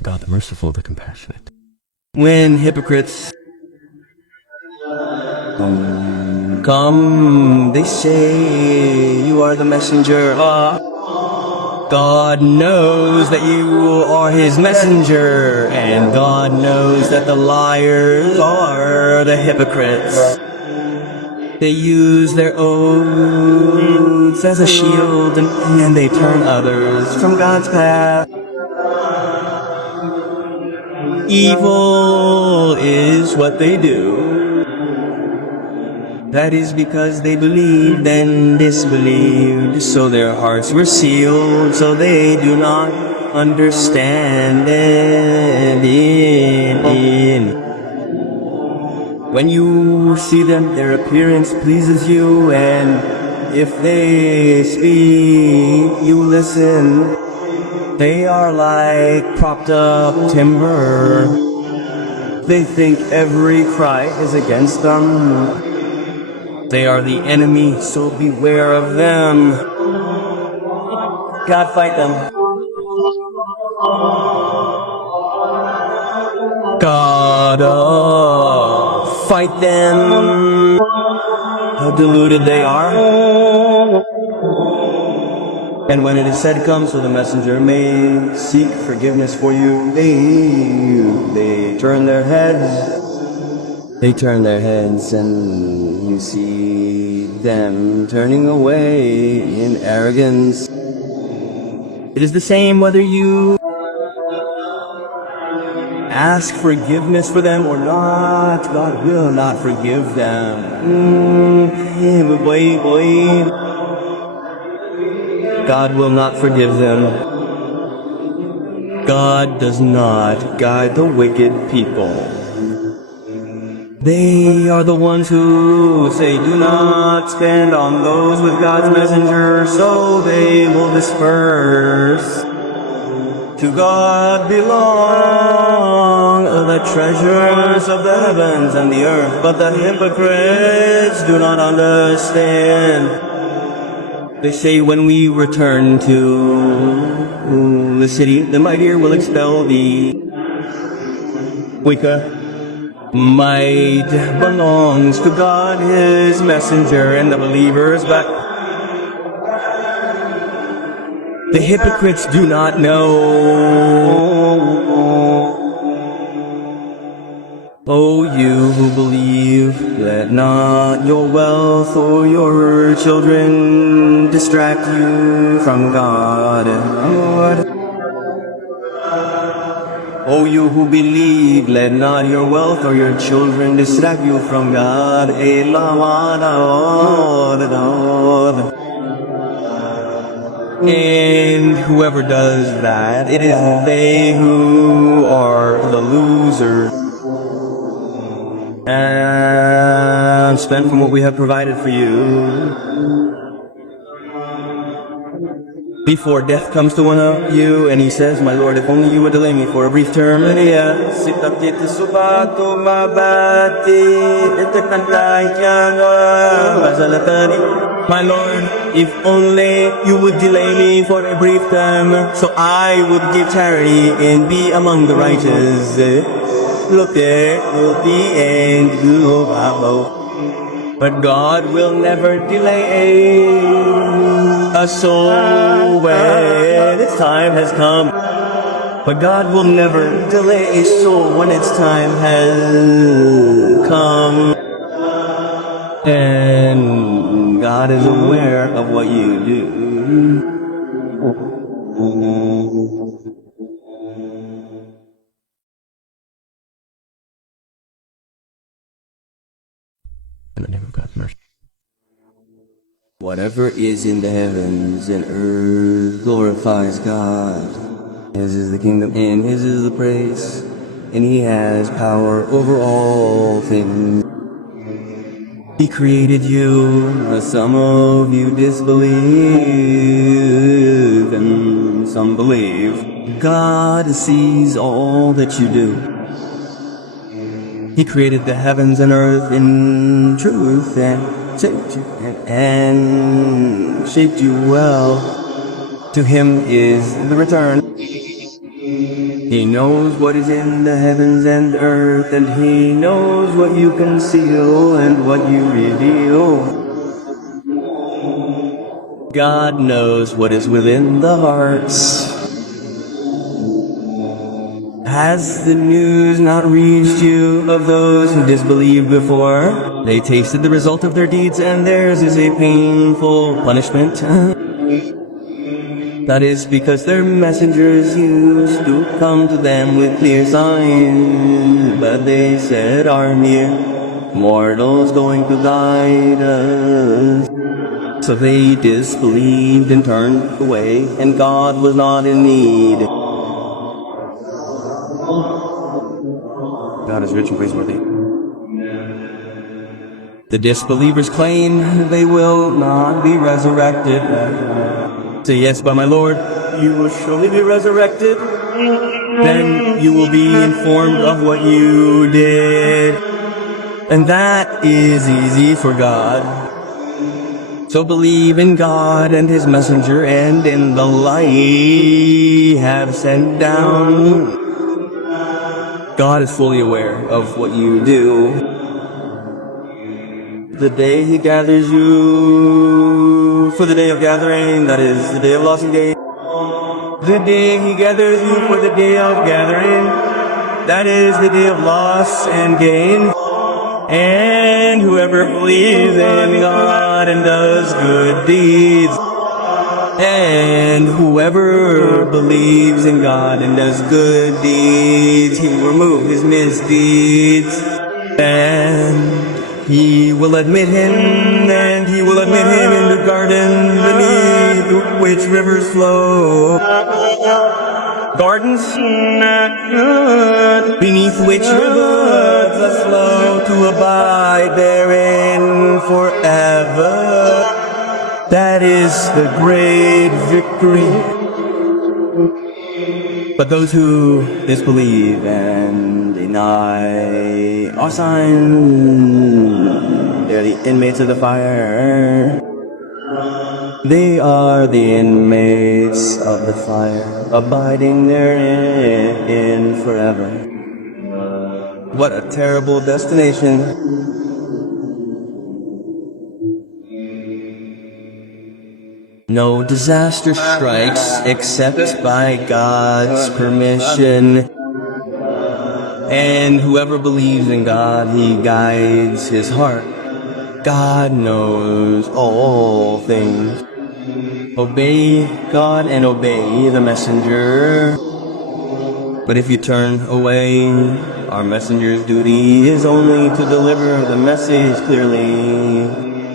of God, the merciful, the compassionate. When hypocrites come, they say you are the messenger. God knows that you are his messenger, and God knows that the liars are the hypocrites. They use their oaths as a shield, and they turn others from God's path. Evil is what they do. That is because they believed and disbelieved, so their hearts were sealed, so they do not understand it. When you see them, their appearance pleases you, and if they speak, you listen. They are like propped up timber. They think every cry is against them. They are the enemy, so beware of them. God, fight them. God, fight them. How deluded they are. And when it is said, come, so the messenger may seek forgiveness for you, they turn their heads. They turn their heads, and you see them turning away in arrogance. It is the same whether you ask forgiveness for them or not. God will not forgive them. God will not forgive them. God does not guide the wicked people. They are the ones who say, do not spend on those with God's messenger, so they will disperse. To God belong the treasures of the heavens and the earth, but the hypocrites do not understand. They say, when we return to the city, the mightier will expel the weaker. Might belongs to God, his messenger, and the believers, but the hypocrites do not know. O you who believe, let not your wealth or your children distract you from God. O you who believe, let not your wealth or your children distract you from God. And whoever does that, it is they who are the losers. And spend from what we have provided for you. Before death comes to one of you, and he says, my Lord, if only you would delay me for a brief term. My Lord, if only you would delay me for a brief term, so I would give charity and be among the righteous. Look there, look the end, but God will never delay a soul when its time has come. But God will never delay a soul when its time has come. And God is aware of what you do. In the name of God's mercy. Whatever is in the heavens and earth glorifies God. His is the kingdom and his is the praise, and he has power over all things. He created you, some of you disbelieve and some believe. God sees all that you do. He created the heavens and earth in truth and shaped you well. To him is the return. He knows what is in the heavens and earth, and He knows what you conceal and what you reveal. God knows what is within the hearts. Has the news not reached you of those who disbelieved before? They tasted the result of their deeds, and theirs is a painful punishment. That is because their messengers used to come to them with clear signs, but they said, "Are mere mortals going to guide us?" So they disbelieved and turned away, and God was not in need. God is rich and praiseworthy. The disbelievers claim they will not be resurrected. Say, "Yes, by my Lord, you will surely be resurrected." Then you will be informed of what you did. And that is easy for God. So believe in God and His messenger and in the light He have sent down. God is fully aware of what you do. The day He gathers you for the day of gathering, that is the day of loss and gain. The day He gathers you for the day of gathering, that is the day of loss and gain. And whoever believes in God and does good deeds, and whoever believes in God and does good deeds, He will remove his misdeeds, and He will admit him, and He will admit him in the garden beneath which rivers flow. Gardens beneath which rivers flow to abide therein forever. That is the great victory. But those who disbelieve and deny our sign, they're the inmates of the fire. They are the inmates of the fire, abiding therein forever. What a terrible destination. No disaster strikes except by God's permission. And whoever believes in God, He guides his heart. God knows all things. Obey God and obey the messenger. But if you turn away, our messenger's duty is only to deliver the message clearly.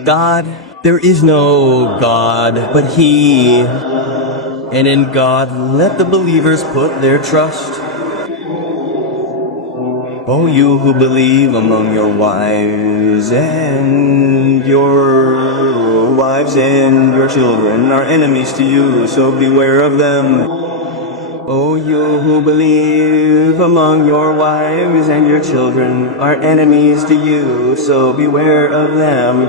God, there is no God but He. And in God, let the believers put their trust. O you who believe, among your wives and your children are enemies to you, so beware of them. O you who believe, among your wives and your children are enemies to you, so beware of them.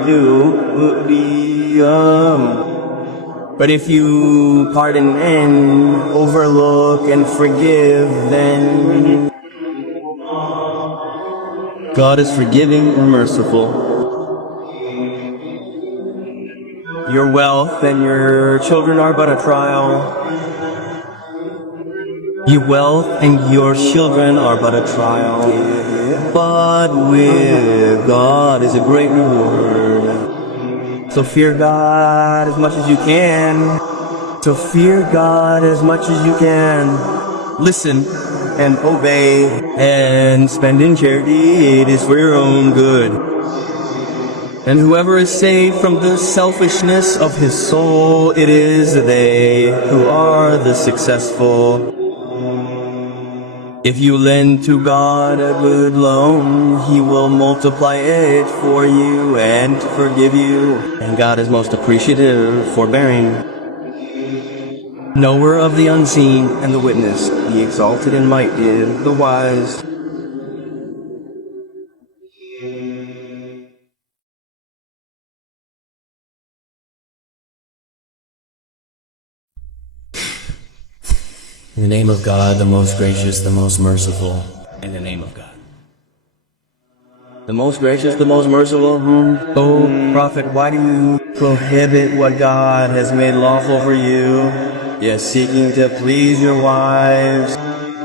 But if you pardon and overlook and forgive, then God is forgiving and merciful. Your wealth and your children are but a trial. Your wealth and your children are but a trial. But with God is a great reward. So fear God as much as you can. So fear God as much as you can. Listen and obey and spend in charity. It is for your own good. And whoever is saved from the selfishness of his soul, it is they who are the successful. If you lend to God a good loan, He will multiply it for you and forgive you. And God is most appreciative, forbearing, knower of the unseen and the witness, the exalted in might is the wise. In the name of God, the most gracious, the most merciful. In the name of God. The most gracious, the most merciful. Oh, Prophet, why do you prohibit what God has made lawful for you? Yes, seeking to please your wives.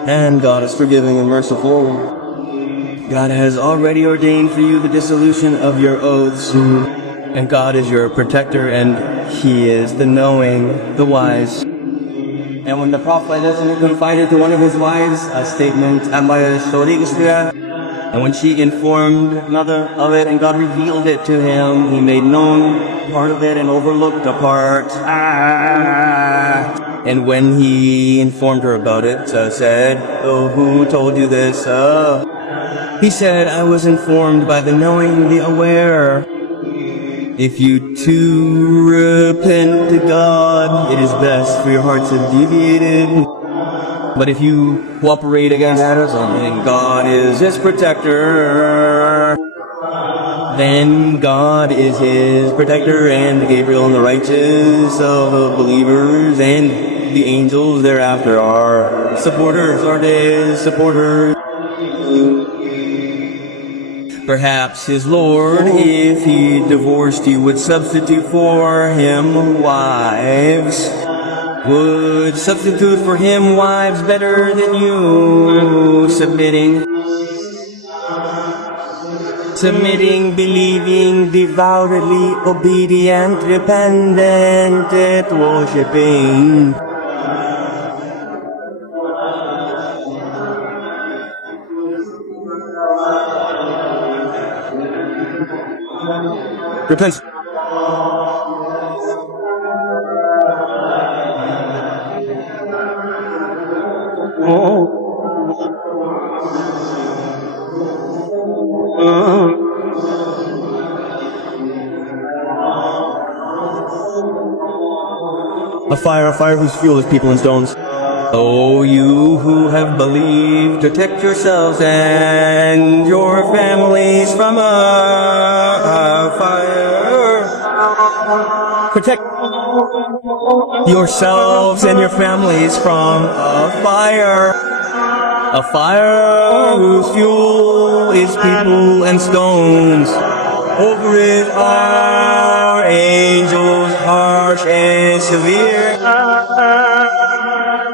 And God is forgiving and merciful. God has already ordained for you the dissolution of your oaths. And God is your protector, and He is the knowing, the wise. And when the Prophet confided to one of his wives a statement, and when she informed another of it, and God revealed it to him, he made known part of it and overlooked a part. And when he informed her about it, said, "Oh, who told you this?" He said, "I was informed by the knowing, the aware. If you too repent to God, it is best for your hearts have deviated. But if you cooperate against something, God is his protector. Then God is his protector, and Gabriel and the righteous of the believers, and the angels thereafter are supporters, are his supporters. Perhaps his Lord, if he divorced you, would substitute for him wives. Would substitute for him wives better than you, submitting, believing, devoutly obedient, repentant, worshipping." Repent. A fire whose fuel is people and stones. O you who have believed, protect yourselves and your families from a fire. Protect yourselves and your families from a fire. A fire whose fuel is people and stones. Over it are angels harsh and severe.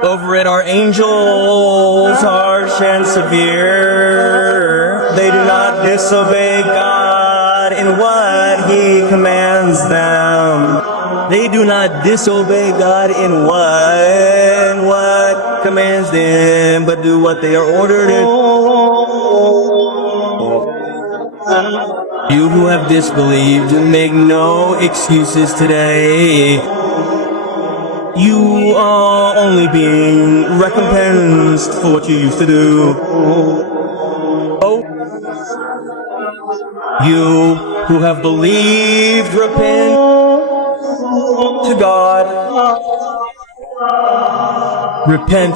Over it are angels harsh and severe. They do not disobey God in what He commands them. They do not disobey God in what commands them, but do what they are ordered to. You who have disbelieved, make no excuses today. You are only being recompensed for what you used to do. Oh, you who have believed, repent to God. Repent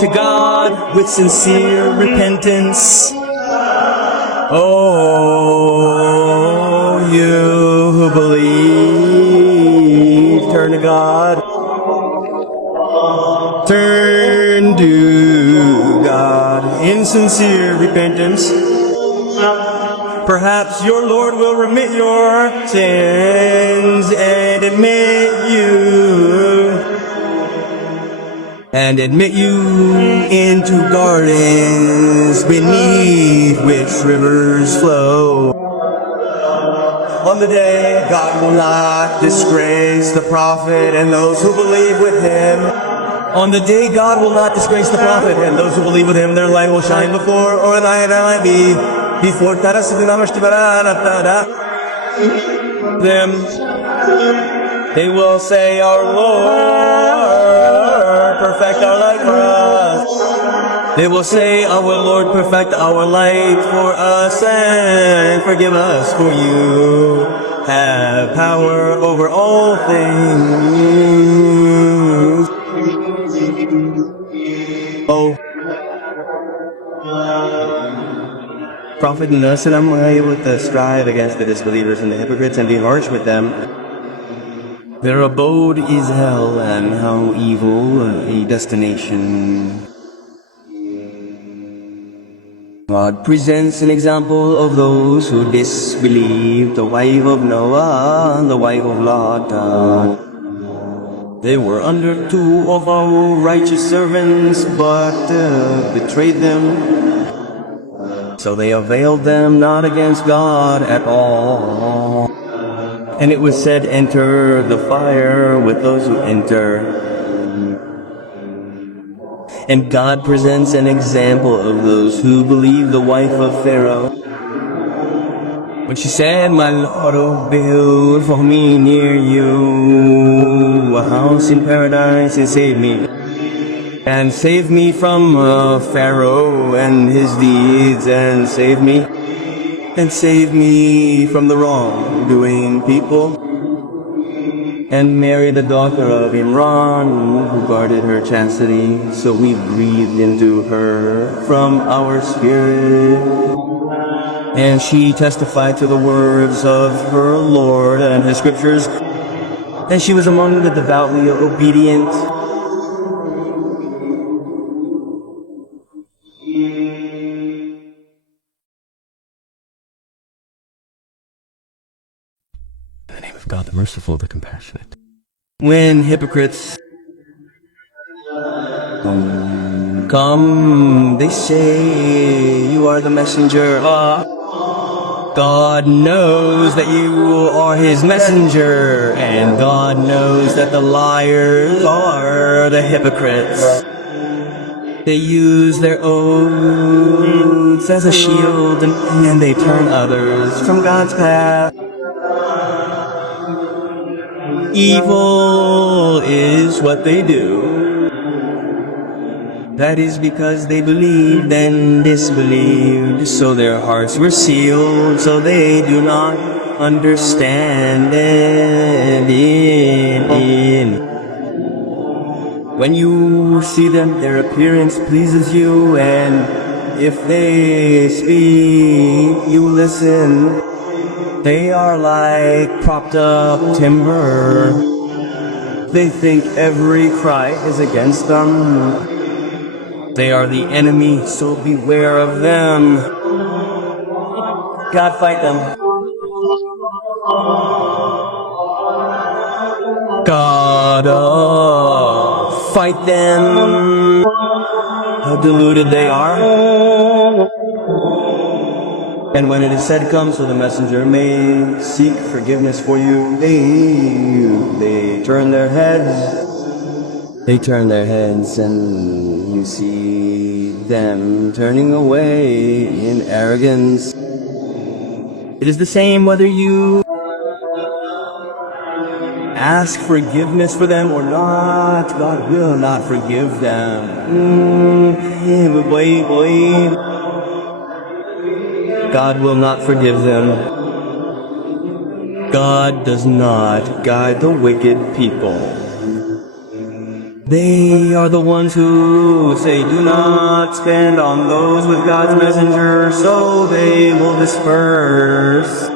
to God with sincere repentance. Oh, you who believe, turn to God. Turn to God in sincere repentance. Perhaps your Lord will remit your sins and admit you into gardens beneath which rivers flow. On the day God will not disgrace the prophet and those who believe with him. On the day God will not disgrace the prophet and those who believe with him, their light will shine before them. They will say, "Our Lord, perfect our light for us." They will say, "Our Lord, perfect our light for us and forgive us, for you have power over all things." Oh, Prophet Nasir, I'm able to strive against the disbelievers and the hypocrites and be harsh with them. Their abode is hell, and how evil a destination. God presents an example of those who disbelieved, the wife of Noah, the wife of Lot. They were under two of our righteous servants, but betrayed them. So they availed them not against God at all. And it was said, enter the fire with those who enter. And God presents an example of those who believe the wife of Pharaoh. When she said, my Lord, oh, build for me near you a house in paradise and save me. And save me from Pharaoh and his deeds, and save me. And save me from the wrongdoing people. And Mary, the daughter of Imran, who guarded her chastity, so we breathed into her from our spirit. And she testified to the words of her Lord and his scriptures, and she was among the devoutly obedient. In the name of God, the merciful, the compassionate. When hypocrites come, they say, you are the messenger. God knows that you are his messenger, and God knows that the liars are the hypocrites. They use their oaths as a shield, and they turn others from God's path. Evil is what they do. That is because they believed and disbelieved, so their hearts were sealed, so they do not understand it. When you see them, their appearance pleases you, and if they speak, you listen. They are like propped up timber. They think every cry is against them. They are the enemy, so beware of them. God, fight them. God, fight them. How deluded they are. And when it is said, come, so the messenger may seek forgiveness for you, they turn their heads. They turn their heads, and you see them turning away in arrogance. It is the same whether you ask forgiveness for them or not. God will not forgive them. God will not forgive them. God does not guide the wicked people. They are the ones who say, do not spend on those with God's messenger, so they will disperse.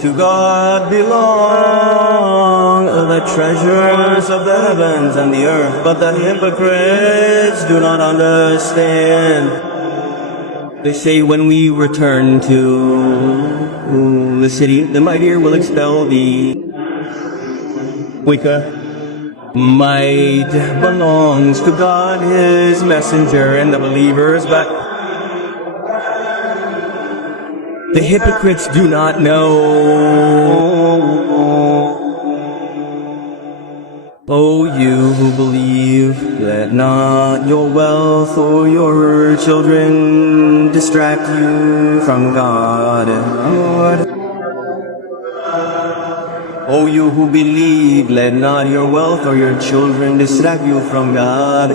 To God belong the treasures of the heavens and the earth, but the hypocrites do not understand. They say, when we return to the city, the mightier will expel the weaker. Might belongs to God, his messenger, and the believers, but the hypocrites do not know. O you who believe, let not your wealth or your children distract you from God. O you who believe, let not your wealth or your children distract you from God.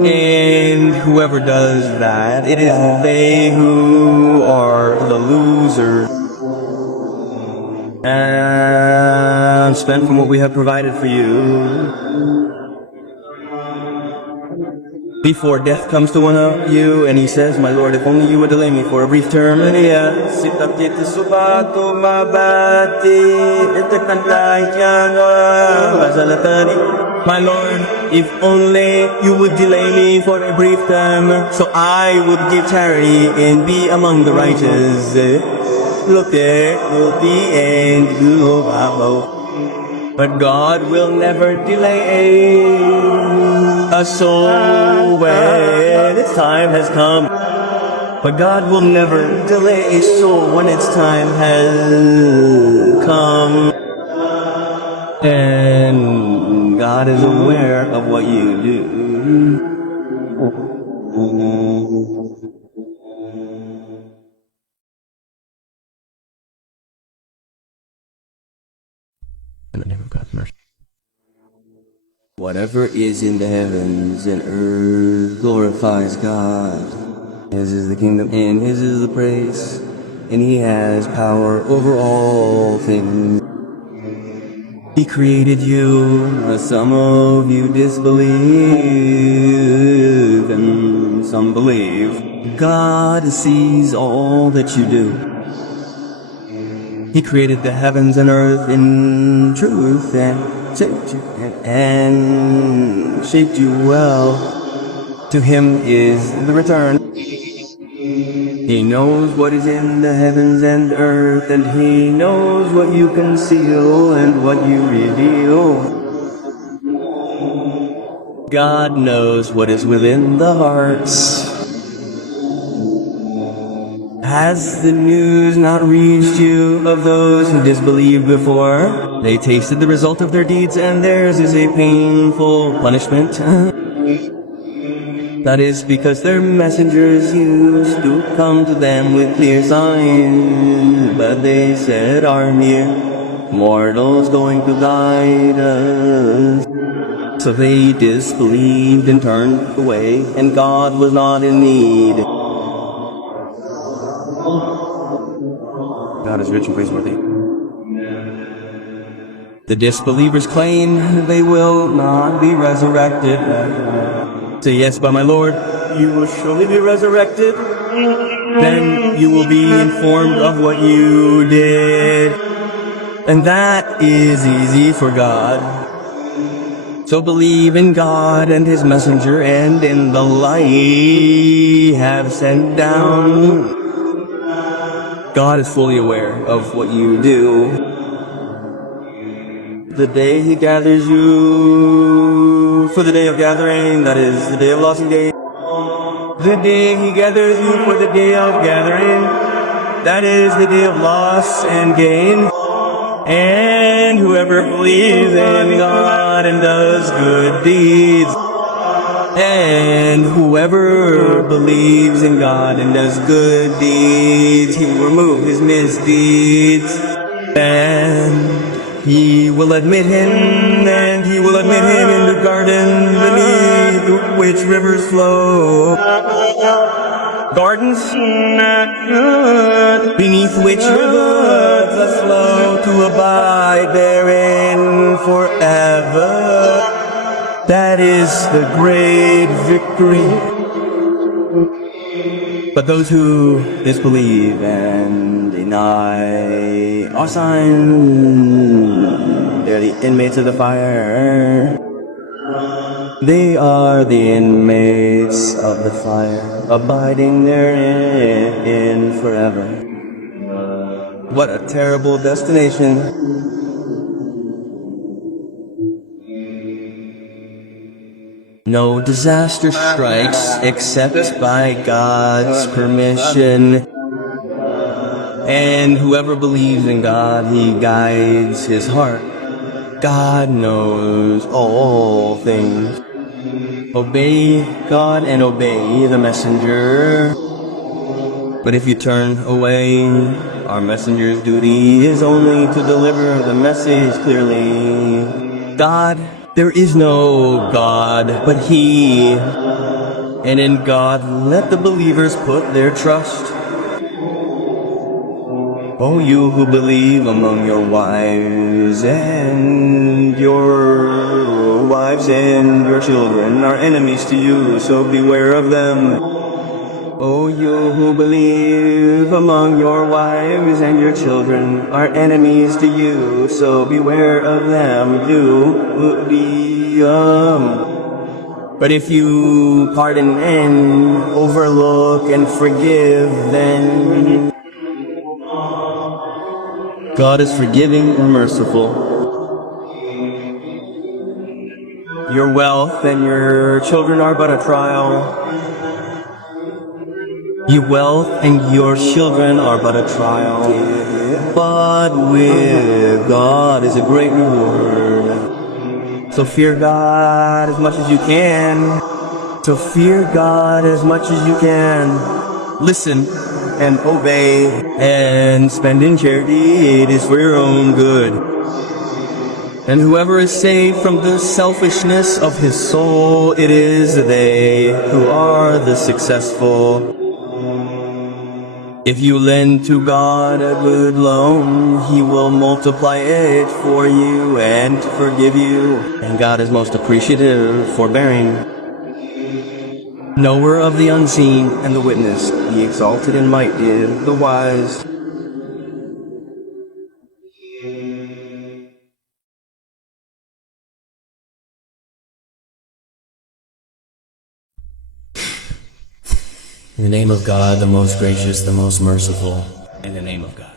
And whoever does that, it is they who are the losers. And spend from what we have provided for you. Before death comes to one of you, and he says, my Lord, if only you would delay me for a brief term. My Lord, if only you would delay me for a brief term, so I would give charity and be among the righteous. Look at the end. But God will never delay a soul when its time has come. But God will never delay a soul when its time has come. And God is aware of what you do. In the name of God's mercy. Whatever is in the heavens and earth glorifies God. His is the kingdom and His is the praise, and He has power over all things. He created you, some of you disbelieve and some believe. God sees all that you do. He created the heavens and earth in truth and shaped you well. To Him is the return. He knows what is in the heavens and earth, and He knows what you conceal and what you reveal. God knows what is within the hearts. Has the news not reached you of those who disbelieved before? They tasted the result of their deeds, and theirs is a painful punishment. That is because their messengers used to come to them with clear signs, but they said, are mere mortals going to guide us? So they disbelieved and turned away, and God was not in need. God is rich and praiseworthy. The disbelievers claim they will not be resurrected. Say yes, by my Lord, you will surely be resurrected. Then you will be informed of what you did. And that is easy for God. So believe in God and His messenger and in the light He have sent down. God is fully aware of what you do. The day He gathers you for the day of gathering, that is the day of lossing day. The day He gathers you for the day of gathering, that is the day of loss and gain. And whoever believes in God and does good deeds, and whoever believes in God and does good deeds, He will remove his misdeeds, and He will admit him, and He will admit him in the garden beneath which rivers flow. Gardens beneath which rivers flow to abide therein forever. That is the great victory. But those who disbelieve and deny our sign, they're the inmates of the fire. They are the inmates of the fire, abiding therein forever. What a terrible destination. No disaster strikes except by God's permission. And whoever believes in God, He guides his heart. God knows all things. Obey God and obey the messenger. But if you turn away, our messenger's duty is only to deliver the message clearly. God, there is no God but He. And in God let the believers put their trust. O you who believe among your wives and your wives wives and your children are enemies to you, so beware of them. O you who believe, among your wives and your children are enemies to you, so beware of them. But if you pardon and overlook and forgive, then God is forgiving and merciful. Your wealth and your children are but a trial. Your wealth and your children are but a trial, but with God is a great reward. So fear God as much as you can. So fear God as much as you can. Listen and obey and spend in charity. It is for your own good. And whoever is saved from the selfishness of his soul, it is they who are the successful. If you lend to God a good loan, He will multiply it for you and forgive you. And God is most appreciative, forbearing, knower of the unseen and the witness, the exalted in might, the wise. In the name of God, the most gracious, the most merciful. In the name of God.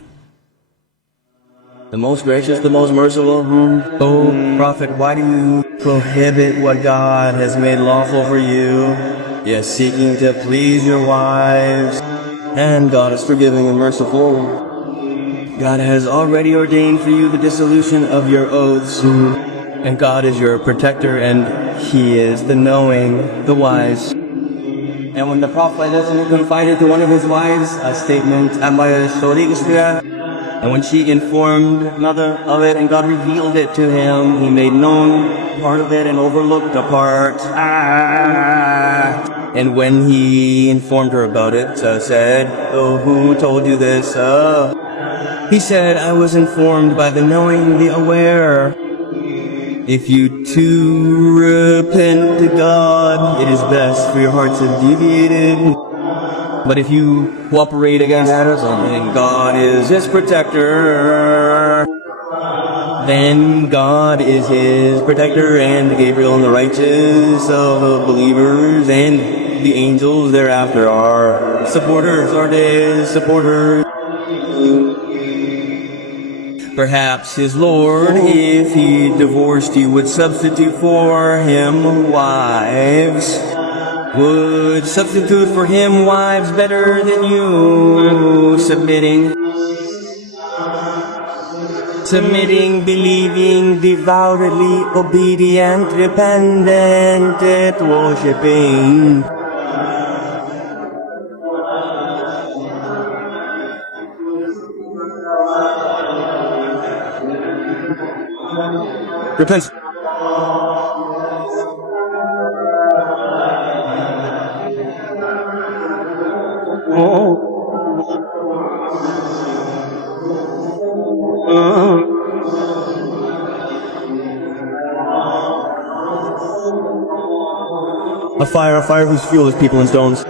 The most gracious, the most merciful. Oh, Prophet, why do you prohibit what God has made lawful for you? Yes, seeking to please your wives. And God is forgiving and merciful. God has already ordained for you the dissolution of your oaths. And God is your protector, and He is the knowing, the wise. And when the Prophet confided to one of his wives a statement, and when she informed another of it and God revealed it to him, he made known part of it and overlooked a part. And when he informed her about it, said, "Oh, who told you this?" He said, "I was informed by the knowing, the aware. If you too repent to God, it is best for your hearts have deviated. But if you cooperate against something, God is his protector. Then God is his protector, and Gabriel and the righteous of the believers and the angels thereafter are supporters, are his supporters. Perhaps his Lord, if he divorced you, would substitute for him wives. Would substitute for him wives better than you, submitting, believing, devoutly obedient, repentant, worshipping. Repent. A fire whose fuel is people and stones.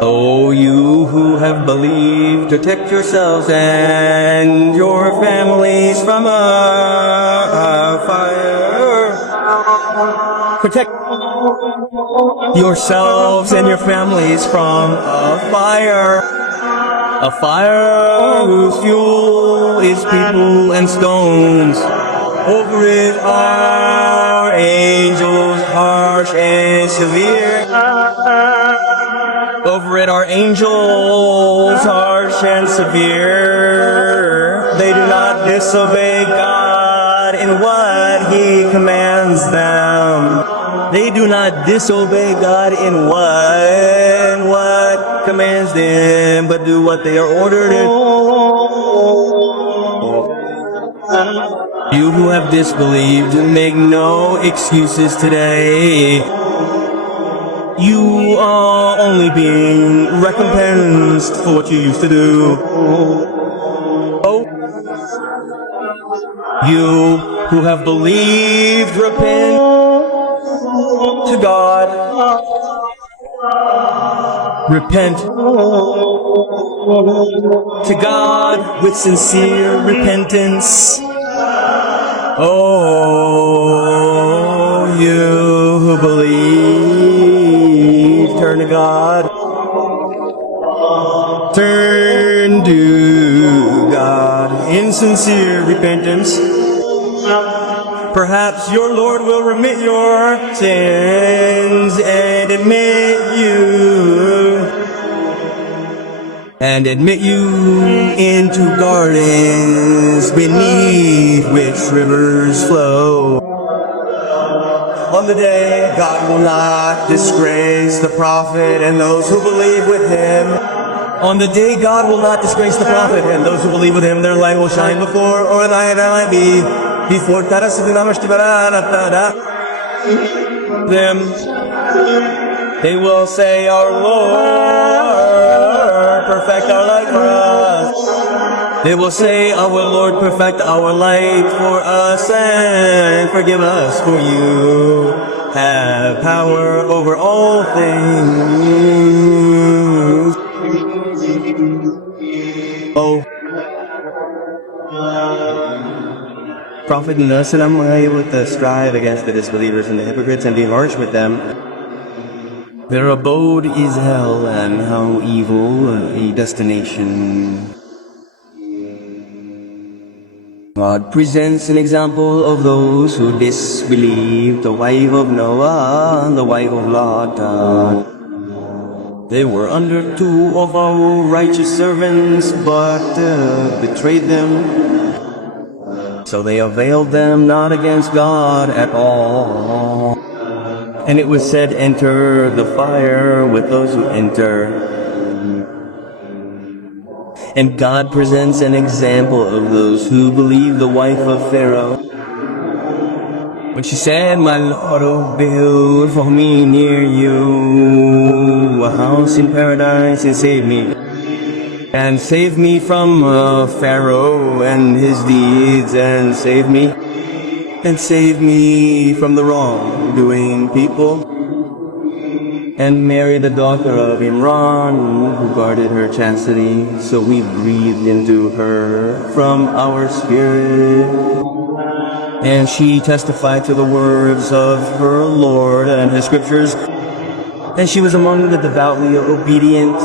O you who have believed, protect yourselves and your families from a fire. Protect yourselves and your families from a fire. A fire whose fuel is people and stones. Over it are angels harsh and severe. Over it are angels harsh and severe. They do not disobey God in what He commands them. They do not disobey God in what commands them, but do what they are ordered. You who have disbelieved, make no excuses today. You are only being recompensed for what you used to do. Oh, you who have believed, repent. to God. Repent to God with sincere repentance. Oh, you who believe, turn to God. Turn to God in sincere repentance. Perhaps your Lord will remit your sins and admit you into gardens beneath which rivers flow. On the day God will not disgrace the prophet and those who believe with him. On the day God will not disgrace the prophet and those who believe with him, their light will shine before them. They will say, our Lord, perfect our light for us. They will say, our Lord, perfect our light for us and forgive us, for you have power over all things. Oh, Prophet would strive against the disbelievers and the hypocrites and be harsh with them. Their abode is hell, and how evil a destination. God presents an example of those who disbelieved, the wife of Noah and the wife of Lot. They were under two of our righteous servants, but betrayed them. So they availed them not against God at all. And it was said, enter the fire with those who enter. And God presents an example of those who believe, the wife of Pharaoh. When she said, my Lord, oh, build for me near you a house in paradise and save me. And save me from Pharaoh and his deeds, and save me from the wrongdoing people. And Mary, the daughter of Imran, who guarded her chastity, so we breathed into her from our spirit. And she testified to the words of her Lord and his scriptures. And she was among the devoutly obedient.